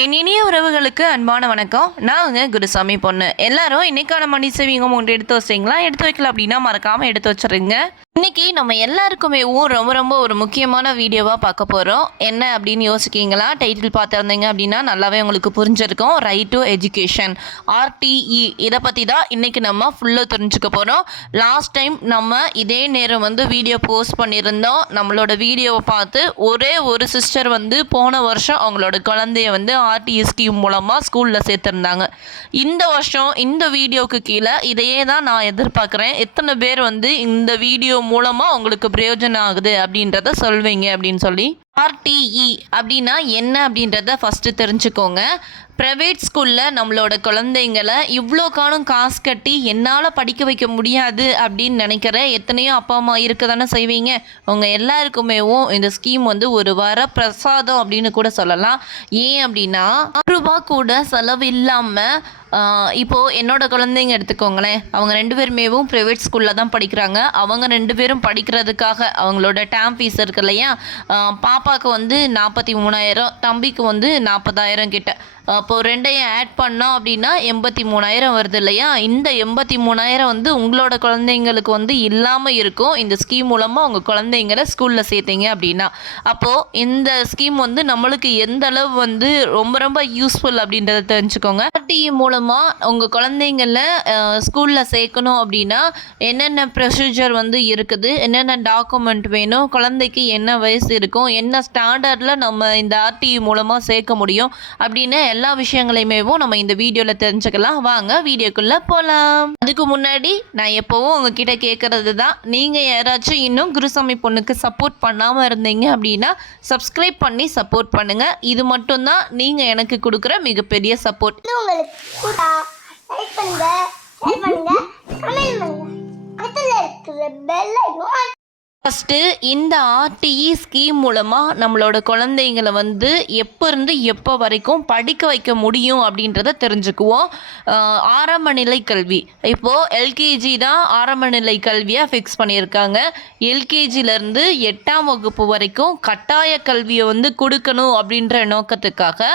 என் இனிய உறவுகளுக்கு அன்பான வணக்கம். நான் உங்க குருசாமி பொண்ணு. எல்லாரும் இன்னைக்கான மணி சேவிங்க உங்கள்கிட்ட எடுத்து வச்சிங்களா எடுத்து வைக்கல அப்படின்னா மறக்காம எடுத்து வச்சிருங்க. இன்னைக்கு நம்ம எல்லாருக்குமே ரொம்ப ரொம்ப ஒரு முக்கியமான வீடியோவாக பார்க்க போகிறோம் என்ன அப்படின்னு யோசிக்கிங்களா டைட்டில் பார்த்துருந்தீங்க அப்படின்னா நல்லாவே உங்களுக்கு புரிஞ்சிருக்கும். ரைட் டு எஜுகேஷன் ஆர்டிஇ இதை பற்றி தான் இன்னைக்கு நம்ம ஃபுல்லாக தெரிஞ்சுக்க போகிறோம் லாஸ்ட் டைம் நம்ம இதே நேரம் வந்து வீடியோ போஸ்ட் பண்ணியிருந்தோம். நம்மளோட வீடியோவை பார்த்து ஒரே ஒரு சிஸ்டர் வந்து போன வருஷம் அவங்களோட குழந்தைய வந்து ஆர்டிஇ ஸ்கீம் மூலமாக ஸ்கூலில் சேர்த்துருந்தாங்க. இந்த வருஷம் இந்த வீடியோவுக்கு கீழே இதையே தான் நான் எதிர்பார்க்குறேன். எத்தனை பேர் வந்து இந்த வீடியோ மூலமாக உங்களுக்கு பிரயோஜனம் ஆகுது அப்படின்றத சொல்வீங்க அப்படின்னு சொல்லி ஆர்டிஇ அப்படின்னா என்ன அப்படின்றத ஃபஸ்ட்டு தெரிஞ்சுக்கோங்க. ப்ரைவேட் ஸ்கூலில் நம்மளோட குழந்தைங்களை இவ்வளோ காலம் காசு கட்டி என்னால் படிக்க வைக்க முடியாது அப்படின்னு நினைக்கிற எத்தனையோ அப்பா அம்மா இருக்க தானே செய்வீங்க. உங்கள் எல்லாருக்குமேவும் இந்த ஸ்கீம் வந்து ஒரு வர பிரசாதம் அப்படின்னு கூட சொல்லலாம். ஏன் அப்படின்னா ஒரு ரூபா கூட செலவு இல்லாமல் இப்போது என்னோட குழந்தைங்க எடுத்துக்கோங்களேன். அவங்க ரெண்டு பேருமேவும் ப்ரைவேட் ஸ்கூலில் தான் படிக்கிறாங்க. அவங்க ரெண்டு பேரும் படிக்கிறதுக்காக அவங்களோட டேம் ஃபீஸ் இருக்கு இல்லையா? பாப்பா பாப்பாவுக்கு வந்து நாற்பத்தி மூணாயிரம் தம்பிக்கு வந்து நாற்பதாயிரம் கிட்ட. அப்போ ரெண்டையும் ஆட் பண்ணோம் அப்படின்னா எண்பத்தி மூணாயிரம் வருது இல்லையா? இந்த எண்பத்தி மூணாயிரம் வந்து உங்களோட குழந்தைங்களுக்கு வந்து இல்லாமல் இருக்கும். இந்த ஸ்கீம் மூலமாக உங்கள் குழந்தைங்களை ஸ்கூலில் சேர்த்தீங்க அப்படின்னா. அப்போது இந்த ஸ்கீம் வந்து நம்மளுக்கு எந்த அளவு வந்து ரொம்ப ரொம்ப யூஸ்ஃபுல் அப்படின்றத தெரிஞ்சுக்கோங்க. ஆர்டிஇ மூலமாக உங்கள் குழந்தைங்கள ஸ்கூலில் சேர்க்கணும் அப்படின்னா என்னென்ன ப்ரொசீஜர் வந்து இருக்குது? என்னென்ன டாக்குமெண்ட் வேணும்? குழந்தைக்கு என்ன வயசு இருக்கும்? என்ன ஸ்டாண்டர்டில் நம்ம இந்த ஆர்டிஇ மூலமாக சேர்க்க முடியும்? அப்படின்னு எல்லா விஷயங்களையுமேவும் நம்ம இந்த வீடியோவில் தெரிஞ்சுக்கலாம். வாங்க வீடியோக்குள்ளே போகலாம் அதுக்கு முன்னாடி நான் எப்போவும் உங்ககிட்ட கேட்குறது தான் நீங்கள் யாராச்சும் இன்னும் குருசாமி பொண்ணுக்கு சப்போர்ட் பண்ணாமல் இருந்தீங்க அப்படின்னா சப்ஸ்கிரைப் பண்ணி சப்போர்ட் பண்ணுங்கள் இது மட்டும்தான் நீங்கள் எனக்கு கொடுக்குற மிகப்பெரிய சப்போர்ட் உங்களுக்கு ஃபஸ்ட்டு இந்த ஆர்டிஇ ஸ்கீம் மூலமாக நம்மளோட குழந்தைங்களை வந்து எப்போ இருந்து எப்போ வரைக்கும் படிக்க வைக்க முடியும் அப்படின்றத தெரிஞ்சுக்குவோம். ஆரம்ப நிலை கல்வி. இப்போது எல்கேஜி தான் ஆரம்ப நிலை கல்வியாக ஃபிக்ஸ் பண்ணியிருக்காங்க. எல்கேஜிலேருந்து எட்டாம் வகுப்பு வரைக்கும் கட்டாய கல்வியை வந்து கொடுக்கணும் அப்படின்ற நோக்கத்துக்காக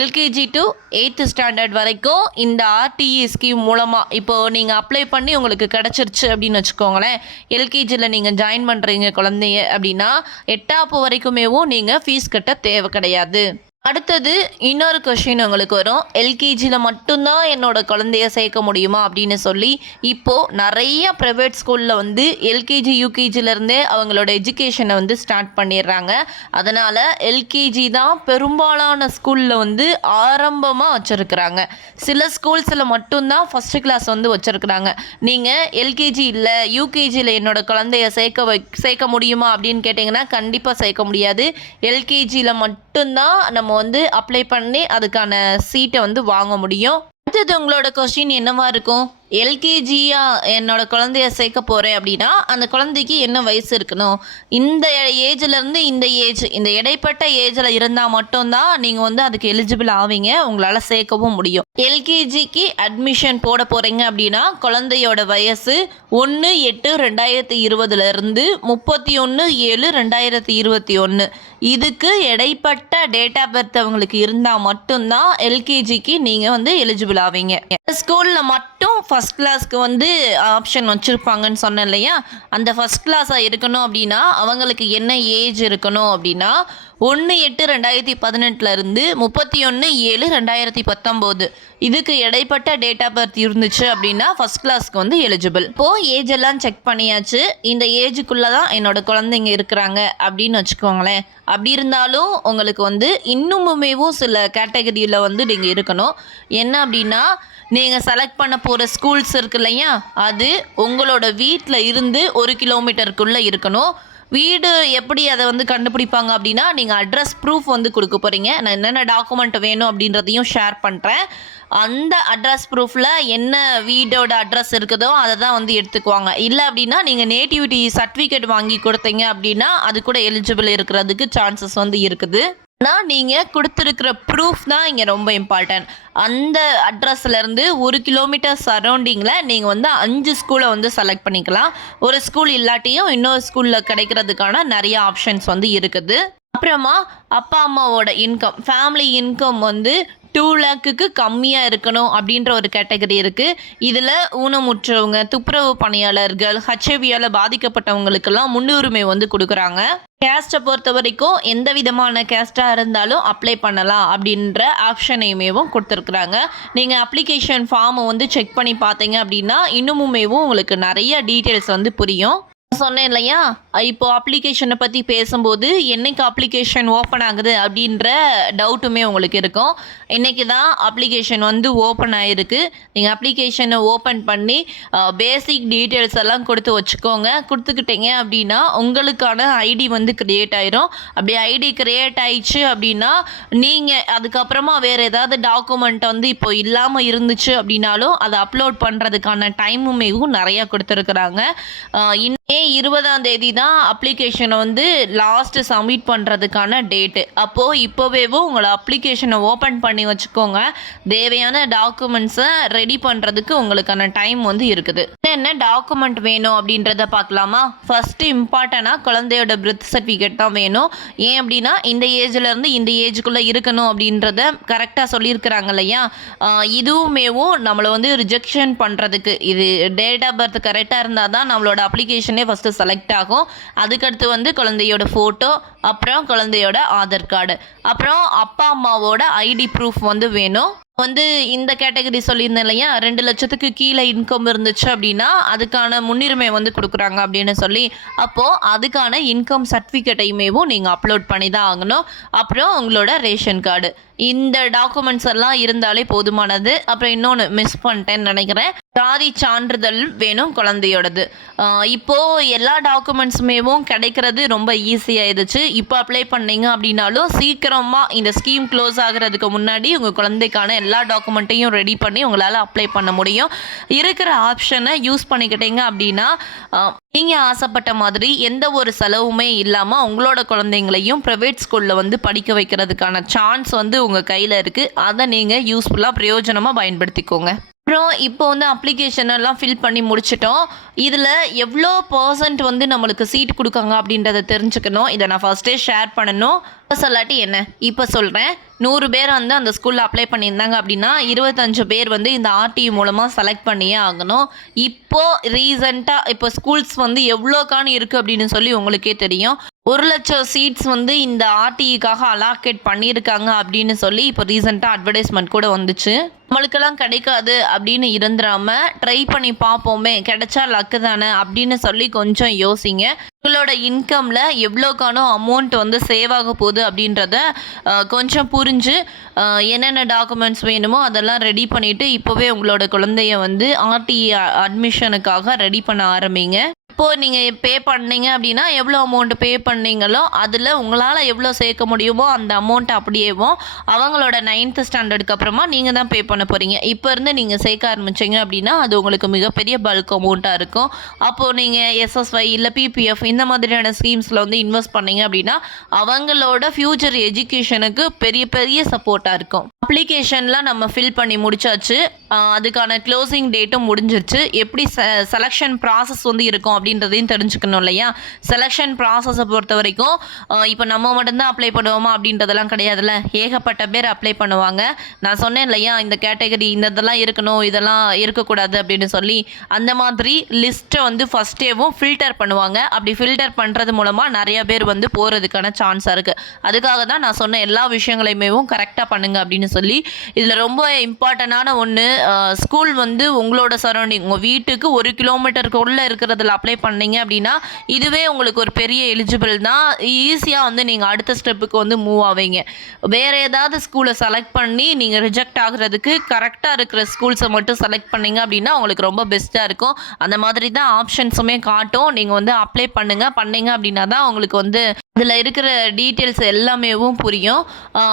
எல்கேஜி டு எயித்து ஸ்டாண்டர்ட் வரைக்கும் இந்த ஆர்டிஇ ஸ்கீம் மூலமாக இப்போது நீங்கள் அப்ளை பண்ணி உங்களுக்கு கிடச்சிருச்சு அப்படின்னு வச்சுக்கோங்களேன். எல்கேஜியில் நீங்கள் ஜாயின் பண்ணுறீங்க குழந்தைய அப்படின்னா எட்டாப்பு வரைக்குமேவும் நீங்கள் ஃபீஸ் கட்ட தேவை கிடையாது. அடுத்தது இன்னொரு கொஷின் உங்களுக்கு வரும். எல்கேஜியில் மட்டும்தான் என்னோட குழந்தைய சேர்க்க முடியுமா அப்படின்னு சொல்லி இப்போது நிறைய ப்ரைவேட் ஸ்கூலில் வந்து எல்கேஜி யூகேஜிலேருந்தே அவங்களோட எஜுகேஷனை வந்து ஸ்டார்ட் பண்ணிடுறாங்க. அதனால் எல்கேஜி தான் பெரும்பாலான ஸ்கூலில் வந்து ஆரம்பமாக வச்சுருக்குறாங்க. சில ஸ்கூல்ஸில் மட்டும்தான் ஃபஸ்ட்டு கிளாஸ் வந்து வச்சுருக்குறாங்க. நீங்கள் எல்கேஜி இல்லை யூகேஜியில் என்னோட குழந்தைய சேர்க்க வை சேர்க்க முடியுமா அப்படின்னு கேட்டிங்கன்னா கண்டிப்பாக சேர்க்க முடியாது. எல்கேஜியில் மட்டும்தான் நம்ம வந்து அப்ளை பண்ணி அதுக்கான சீட்டை வந்து வாங்க முடியும். அடுத்தது உங்களோட கொஸ்டின் என்னவா இருக்கும்? எல்கேஜியாக என்னோட குழந்தைய சேர்க்க போகிறேன் அப்படின்னா அந்த குழந்தைக்கு என்ன வயசு இருக்கணும்? இந்த ஏஜ்லேருந்து இந்த ஏஜ் இந்த இடைப்பட்ட ஏஜில் இருந்தால் மட்டும்தான் நீங்கள் வந்து அதுக்கு எலிஜிபிள் ஆவீங்க உங்களால் சேர்க்கவும் முடியும். எல்கேஜிக்கு அட்மிஷன் போட போகிறீங்க அப்படின்னா குழந்தையோட வயசு ஒன்று எட்டு ரெண்டாயிரத்தி இருபதுலேருந்து முப்பத்தி ஒன்று ஏழு ரெண்டாயிரத்தி இருபத்தி ஒன்று இதுக்கு இடைப்பட்ட டேட் ஆஃப் பர்த் அவங்களுக்கு இருந்தால் மட்டும்தான் எல்கேஜிக்கு நீங்கள் வந்து எலிஜிபிள் ஆவீங்க. ஸ்கூலில் மட்டும் ஃபஸ்ட் கிளாஸ்க்கு வந்து ஆப்ஷன் வச்சுருப்பாங்கன்னு சொன்னேன் இல்லையா? அந்த ஃபஸ்ட் கிளாஸாக இருக்கணும் அப்படின்னா அவங்களுக்கு என்ன ஏஜ் இருக்கணும் அப்படின்னா ஒன்று எட்டு ரெண்டாயிரத்தி பதினெட்டுலேருந்து முப்பத்தி ஒன்று ஏழு ரெண்டாயிரத்தி பத்தொம்போது. இதுக்கு இடைப்பட்ட டேட் ஆஃப் பர்த் இருந்துச்சு அப்படின்னா ஃபஸ்ட் கிளாஸ்க்கு வந்து எலிஜிபிள் இப்போது ஏஜ் எல்லாம் செக் பண்ணியாச்சு. இந்த ஏஜுக்குள்ளே தான் என்னோட குழந்தைங்க இருக்கிறாங்க அப்படின்னு வச்சுக்கோங்களேன். அப்படி இருந்தாலும் உங்களுக்கு வந்து இன்னுமுமேவும் சில கேட்டகரியில் வந்து நீங்கள் இருக்கணும். என்ன அப்படின்னா நீங்கள் செலக்ட் பண்ண போகிற ஸ்கூல்ஸ் இருக்கு இல்லையா? அது உங்களோட வீட்டில் இருந்து ஒரு கிலோமீட்டருக்குள்ளே இருக்கணும். வீடு எப்படி அதை வந்து கண்டுபிடிப்பாங்க அப்படின்னா நீங்கள் அட்ரஸ் ப்ரூஃப் வந்து கொடுக்க போகிறீங்க நான் என்னென்ன டாக்குமெண்ட் வேணும் அப்படின்றதையும் ஷேர் பண்ணுறேன் அந்த அட்ரஸ் ப்ரூஃபில் என்ன வீடோட அட்ரஸ் இருக்குதோ அதை தான் வந்து எடுத்துக்குவாங்க. இல்லை அப்படின்னா நீங்கள் நேட்டிவிட்டி சர்டிஃபிகேட் வாங்கி கொடுத்தீங்க அப்படின்னா அது கூட எலிஜிபிள் இருக்கிறதுக்கு சான்சஸ் வந்து இருக்குது. ஆனால் நீங்கள் கொடுத்துருக்கிற ப்ரூஃப் தான் இங்கே ரொம்ப இம்பார்ட்டன்ட் அந்த அட்ரஸ்லேருந்து ஒரு கிலோமீட்டர் சரௌண்டிங்கில் நீங்கள் வந்து அஞ்சு ஸ்கூலை வந்து செலக்ட் பண்ணிக்கலாம். ஒரு ஸ்கூல் இல்லாட்டியும் இன்னொரு ஸ்கூலில் கிடைக்கிறதுக்கான நிறைய ஆப்ஷன்ஸ் வந்து இருக்குது. அப்புறமா அப்பா அம்மாவோட இன்கம் ஃபேமிலி இன்கம் வந்து டூ லேக்குக்கு கம்மியாக இருக்கணும் அப்படின்ற ஒரு கேட்டகரி இருக்குது இதில் ஊனமுற்றவங்க துப்புரவு பணியாளர்கள் ஹச்ஐவியால் பாதிக்கப்பட்டவங்களுக்கெல்லாம் முன்னுரிமை வந்து கொடுக்குறாங்க. கேஸ்ட்டை பொறுத்த வரைக்கும் எந்த விதமான கேஸ்ட்டாக இருந்தாலும் அப்ளை பண்ணலாம் அப்படின்ற ஆப்ஷனையுமேவும் கொடுத்துருக்குறாங்க. நீங்கள் அப்ளிகேஷன் ஃபார்மை வந்து செக் பண்ணி பார்த்தீங்க அப்படின்னா இன்னுமுமேவும் உங்களுக்கு நிறைய டீட்டெயில்ஸ் வந்து புரியும். சொன்னேன் இல்லையா இப்போ அப்ளிகேஷனை பற்றி பேசும்போது என்னைக்கு அப்ளிகேஷன் ஓப்பன் ஆகுது அப்படின்ற டவுட்டுமே உங்களுக்கு இருக்கும். இன்னைக்கு தான் அப்ளிகேஷன் வந்து ஓப்பன் ஆகிருக்கு நீங்கள் அப்ளிகேஷனை ஓப்பன் பண்ணி பேசிக் டீட்டெயில்ஸ் எல்லாம் கொடுத்து வச்சுக்கோங்க. கொடுத்துக்கிட்டீங்க அப்படின்னா உங்களுக்கான ஐடி வந்து க்ரியேட் ஆயிரும். அப்படி ஐடி க்ரியேட் ஆயிடுச்சு அப்படின்னா நீங்கள் அதுக்கப்புறமா வேறு ஏதாவது டாக்குமெண்ட் வந்து இப்போ இல்லாமல் இருந்துச்சு அப்படின்னாலும் அதை அப்லோட் பண்ணுறதுக்கான டைமுமேவும் நிறையா கொடுத்துருக்குறாங்க. இன்னே இருபதாம் தேதி தான் அப்ளிகேஷனை வந்து லாஸ்ட்டு சப்மிட் பண்ணுறதுக்கான டேட்டு அப்போது இப்போவேவும் உங்களை அப்ளிகேஷனை ஓப்பன் பண்ணி வச்சுக்கோங்க. தேவையான டாக்குமெண்ட்ஸை ரெடி பண்ணுறதுக்கு உங்களுக்கான டைம் வந்து இருக்குது. என்ன டாக்குமெண்ட் வேணும் அப்படின்றத பார்க்கலாமா? ஃபஸ்ட்டு இம்பார்ட்டண்ட்டாக குழந்தையோட பிரெத் சர்டிஃபிகேட் தான் வேணும். ஏன் அப்படின்னா இந்த ஏஜ்லேருந்து இந்த ஏஜுக்குள்ளே இருக்கணும் அப்படின்றத கரெக்டாக சொல்லியிருக்கிறாங்க இல்லையா? இதுவுமேவும் நம்மளை வந்து ரிஜெக்ஷன் பண்ணுறதுக்கு இது டேட் ஆஃப் பர்த் கரெக்டாக இருந்தால் தான் நம்மளோட அப்ளிகேஷனே ஃபஸ்ட்டு செலக்ட் ஆகும். அதுக்கடுத்து வந்து குழந்தையோட ஃபோட்டோ அப்புறம் குழந்தையோட ஆதார் கார்டு அப்புறம் அப்பா அம்மாவோட ஐடி ப்ரூஃப் வந்து வேணும். வந்து இந்த கேட்டகரி சொல்லியிருந்தேன் இல்லையா? ரெண்டு லட்சத்துக்கு கீழே இன்கம் இருந்துச்சு அப்படின்னா அதுக்கான முன்னுரிமை வந்து கொடுக்குறாங்க அப்படின்னு சொல்லி. அப்போது அதுக்கான இன்கம் சர்டிஃபிகேட்டையுமேவும் நீங்கள் அப்லோட் பண்ணி தான் ஆகணும். அப்புறம் உங்களோட ரேஷன் கார்டு இந்த டாக்குமெண்ட்ஸ் எல்லாம் இருந்தாலே போதுமானது. அப்புறம் இன்னொன்று மிஸ் பண்ணிட்டேன்னு நினைக்கிறேன். ஜாதி சான்றிதழ் வேணும் குழந்தையோடது. இப்போது இப்போ எல்லா டாக்குமெண்ட்ஸுமேவும் கிடைக்கிறது ரொம்ப ஈஸியாகிடுச்சு இப்போ அப்ளை பண்ணீங்க அப்படின்னாலும் சீக்கிரமாக இந்த ஸ்கீம் க்ளோஸ் ஆகிறதுக்கு முன்னாடி உங்கள் குழந்தைக்கான எல்லா டாக்குமெண்ட்டையும் ரெடி பண்ணி உங்களால் அப்ளை பண்ண முடியும். இருக்கிற ஆப்ஷனை யூஸ் பண்ணிக்கிட்டீங்க அப்படின்னா நீங்கள் ஆசைப்பட்ட மாதிரி எந்த ஒரு செலவுமே இல்லாமல் உங்களோட குழந்தைங்களையும் ப்ரைவேட் ஸ்கூலில் வந்து படிக்க வைக்கிறதுக்கான சான்ஸ் வந்து உங்கள் கையில் இருக்குது அதை நீங்கள் யூஸ்ஃபுல்லாக பிரயோஜனமாக பயன்படுத்திக்கோங்க. அப்புறம் இப்போ வந்து அப்ளிகேஷன் எல்லாம் ஃபில் பண்ணி முடிச்சிட்டோம். இதில் எவ்வளோ பர்சன்ட் வந்து நம்மளுக்கு சீட் கொடுக்காங்க அப்படின்றத தெரிஞ்சுக்கணும். இதை நான் ஃபஸ்ட்டே ஷேர் பண்ணணும். இப்போ சொல்லாட்டி என்ன? இப்போ சொல்கிறேன் நூறு பேர் வந்து அந்த ஸ்கூலில் அப்ளை பண்ணியிருந்தாங்க அப்படின்னா இருபத்தஞ்சு பேர் வந்து இந்த ஆர்டிஇ மூலமாக செலக்ட் பண்ணியே ஆகணும். இப்போது ரீசண்டாக இப்போ ஸ்கூல்ஸ் வந்து எவ்வளோக்கான இருக்குது அப்படின்னு சொல்லி உங்களுக்கே தெரியும். ஒரு லட்சம் சீட்ஸ் வந்து இந்த ஆர்டிஇக்காக அலாக்கேட் பண்ணியிருக்காங்க அப்படின்னு சொல்லி இப்போ ரீசெண்டாக அட்வர்டைஸ்மெண்ட் கூட வந்துச்சு. நம்மளுக்கெல்லாம் கிடைக்காது அப்படின்னு இருந்துடாம ட்ரை பண்ணி பார்ப்போமே கிடைச்சா லக்கு தானே அப்படின்னு சொல்லி கொஞ்சம் யோசிங்க. உங்களோட இன்கமில் எவ்வளோக்கான அமௌண்ட் வந்து சேவ் ஆக போகுது அப்படின்றத கொஞ்சம் புரிஞ்சு என்னென்ன டாக்குமெண்ட்ஸ் வேணுமோ அதெல்லாம் ரெடி பண்ணிவிட்டு இப்போவே உங்களோட குழந்தைய வந்து ஆர்டிஇ அட்மிஷனுக்காக ரெடி பண்ண ஆரம்பிங்க. இப்போது நீங்கள் பே பண்ணீங்க அப்படின்னா எவ்வளோ அமௌண்ட் பே பண்ணீங்களோ அதில் உங்களால் எவ்வளோ சேர்க்க முடியுமோ அந்த அமௌண்ட் அப்படியேவும் அவங்களோட நைன்த்து ஸ்டாண்டர்டுக்கு அப்புறமா நீங்கள் தான் பே பண்ண போகிறீங்க இப்போ இருந்து நீங்கள் சேர்க்க ஆரம்பிச்சிங்க அப்படின்னா அது உங்களுக்கு மிகப்பெரிய பல்க் அமௌண்ட்டாக இருக்கும். அப்போது நீங்கள் எஸ்எஸ்ஒய் இல்லை பிபிஎஃப் இந்த மாதிரியான ஸ்கீம்ஸில் வந்து இன்வெஸ்ட் பண்ணீங்க அப்படின்னா அவங்களோட ஃப்யூச்சர் எஜுகேஷனுக்கு பெரிய பெரிய சப்போர்ட்டாக இருக்கும். அப்ளிகேஷன்லாம் நம்ம ஃபில் பண்ணி முடிச்சாச்சு. அதுக்கான க்ளோசிங் டேட்டும் முடிஞ்சிருச்சு. எப்படி செலெக்ஷன் ப்ராசஸ் வந்து இருக்கும் அப்படின்றதையும் தெரிஞ்சுக்கணும் இல்லையா? செலெக்ஷன் ப்ராசஸை பொறுத்த வரைக்கும் இப்போ நம்ம மட்டும்தான் அப்ளை பண்ணுவோமா அப்படின்றதெல்லாம் கிடையாதுல்ல. ஏகப்பட்ட பேர் அப்ளை பண்ணுவாங்க. நான் சொன்னேன் இல்லையா இந்த கேட்டகரி இந்த இதெல்லாம் இருக்கணும் இதெல்லாம் இருக்கக்கூடாது அப்படின்னு சொல்லி. அந்த மாதிரி லிஸ்ட்டை வந்து ஃபஸ்ட்டேவும் ஃபில்டர் பண்ணுவாங்க. அப்படி ஃபில்டர் பண்ணுறது மூலமாக நிறைய பேர் வந்து போகிறதுக்கான சான்ஸாக இருக்குது அதுக்காக தான் நான் சொன்ன எல்லா விஷயங்களையுமேவும் கரெக்டாக பண்ணுங்க அப்படின்னு சொல்லி. இதில் ரொம்ப இம்பார்ட்டண்ட்டான ஒன்று ஸ்கூல் வந்து உங்களோட சரௌண்டிங் உங்கள் வீட்டுக்கு ஒரு கிலோமீட்டருக்கு உள்ளே இருக்கிறதுல அப்ளை பண்ணீங்க அப்படின்னா இதுவே உங்களுக்கு ஒரு பெரிய எலிஜிபிள் தான். ஈஸியாக வந்து நீங்கள் அடுத்த ஸ்டெப்புக்கு வந்து மூவ் ஆவீங்க. வேறு ஏதாவது ஸ்கூலை செலக்ட் பண்ணி நீங்கள் ரிஜெக்ட் ஆகுறதுக்கு கரெக்டாக இருக்கிற ஸ்கூல்ஸை மட்டும் செலக்ட் பண்ணீங்க அப்படின்னா உங்களுக்கு ரொம்ப பெஸ்ட்டாக இருக்கும். அந்த மாதிரி தான் ஆப்ஷன்ஸுமே காட்டும். நீங்கள் வந்து அப்ளை பண்ணுங்கள் பண்ணீங்க அப்படின்னா தான் உங்களுக்கு வந்து இதில் இருக்கிற டீட்டெயில்ஸ் எல்லாமேவும் புரியும்.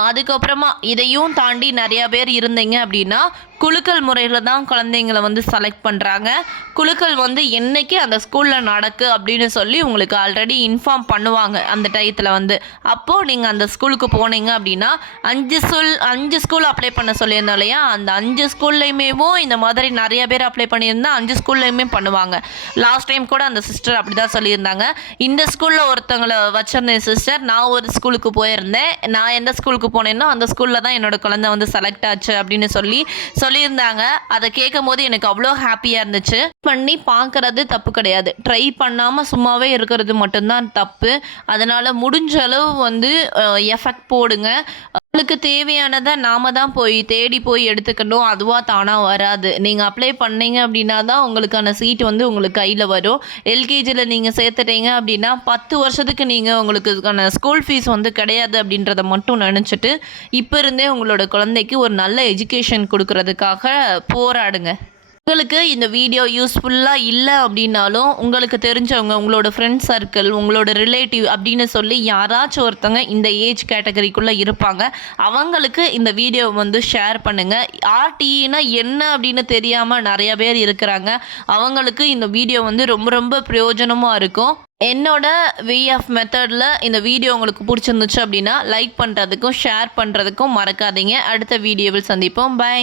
அதுக்கப்புறமா இதையும் தாண்டி நிறையா பேர் இருந்தீங்க அப்படின்னா குலுக்கல் முறையில் தான் குழந்தைங்கள வந்து செலக்ட் பண்ணுறாங்க குழுக்கள் வந்து என்னைக்கு அந்த ஸ்கூலில் நடக்கு அப்படின்னு சொல்லி உங்களுக்கு ஆல்ரெடி இன்ஃபார்ம் பண்ணுவாங்க அந்த டயத்தில் வந்து. அப்போது நீங்கள் அந்த ஸ்கூலுக்கு போனீங்க அப்படின்னா அஞ்சு ஸ்கூல் அஞ்சு ஸ்கூல் அப்ளை பண்ண சொல்லியிருந்தோம் இல்லையா? அந்த அஞ்சு ஸ்கூல்லையுமேவும் இந்த மாதிரி நிறைய பேர் அப்ளை பண்ணியிருந்தா அஞ்சு ஸ்கூல்லையுமே பண்ணுவாங்க. லாஸ்ட் டைம் கூட அந்த சிஸ்டர் அப்படி தான் சொல்லியிருந்தாங்க. இந்த ஸ்கூலில் ஒருத்தவங்களை வச்சிருந்தேன் சிஸ்டர் நான் ஒரு ஸ்கூலுக்கு போயிருந்தேன். நான் எந்த ஸ்கூலுக்கு போனேன்னோ அந்த ஸ்கூலில் தான் என்னோட குழந்தை வந்து செலக்ட் ஆச்சு அப்படின்னு சொல்லி சொல்லியிருந்தாங்க. அதை கேட்கும் போது எனக்கு அவ்வளோ ஹாப்பியாக இருந்துச்சு. பண்ணி பார்க்கறது தப்பு கிடையாது. ட்ரை பண்ணாமல் சும்மாவே இருக்கிறது மட்டும்தான் தப்பு. அதனால் முடிஞ்ச அளவு வந்து எஃபெக்ட் போடுங்க. உங்களுக்கு தேவையானதை நாம தான் போய் தேடி போய் எடுத்துக்கணும். அதுவாக தானாக வராது. நீங்கள் அப்ளை பண்ணீங்க அப்படின்னா தான் உங்களுக்கான சீட் வந்து உங்களுக்கு கையில் வரும். எல்கேஜியில் நீங்கள் சேர்த்துட்டீங்க அப்படின்னா பத்து வருஷத்துக்கு நீங்கள் உங்களுக்கு இதுக்கான ஸ்கூல் ஃபீஸ் வந்து கிடையாது அப்படின்றத மட்டும் நினச்சிட்டு இப்போ இருந்தே உங்களோட குழந்தைக்கு ஒரு நல்ல எஜுகேஷன் கொடுக்கறதுக்காக போராடுங்க. உங்களுக்கு இந்த வீடியோ யூஸ்ஃபுல்லாக இல்லை அப்படின்னாலும் உங்களுக்கு தெரிஞ்சவங்க உங்களோட ஃப்ரெண்ட் சர்க்கிள் உங்களோட ரிலேட்டிவ் அப்படின்னு சொல்லி யாராச்சும் ஒருத்தவங்க இந்த ஏஜ் கேட்டகரிக்குள்ளே இருப்பாங்க. அவங்களுக்கு இந்த வீடியோ வந்து ஷேர் பண்ணுங்கள் ஆர்டிஇனா என்ன அப்படின்னு தெரியாமல் நிறைய பேர் இருக்கிறாங்க. அவங்களுக்கு இந்த வீடியோ வந்து ரொம்ப ரொம்ப பிரயோஜனமாக இருக்கும். என்னோட வே ஆஃப் மெத்தடில் இந்த வீடியோ உங்களுக்கு பிடிச்சிருந்துச்சு அப்படின்னா லைக் பண்ணுறதுக்கும் ஷேர் பண்ணுறதுக்கும் மறக்காதீங்க. அடுத்த வீடியோவில் சந்திப்போம். பை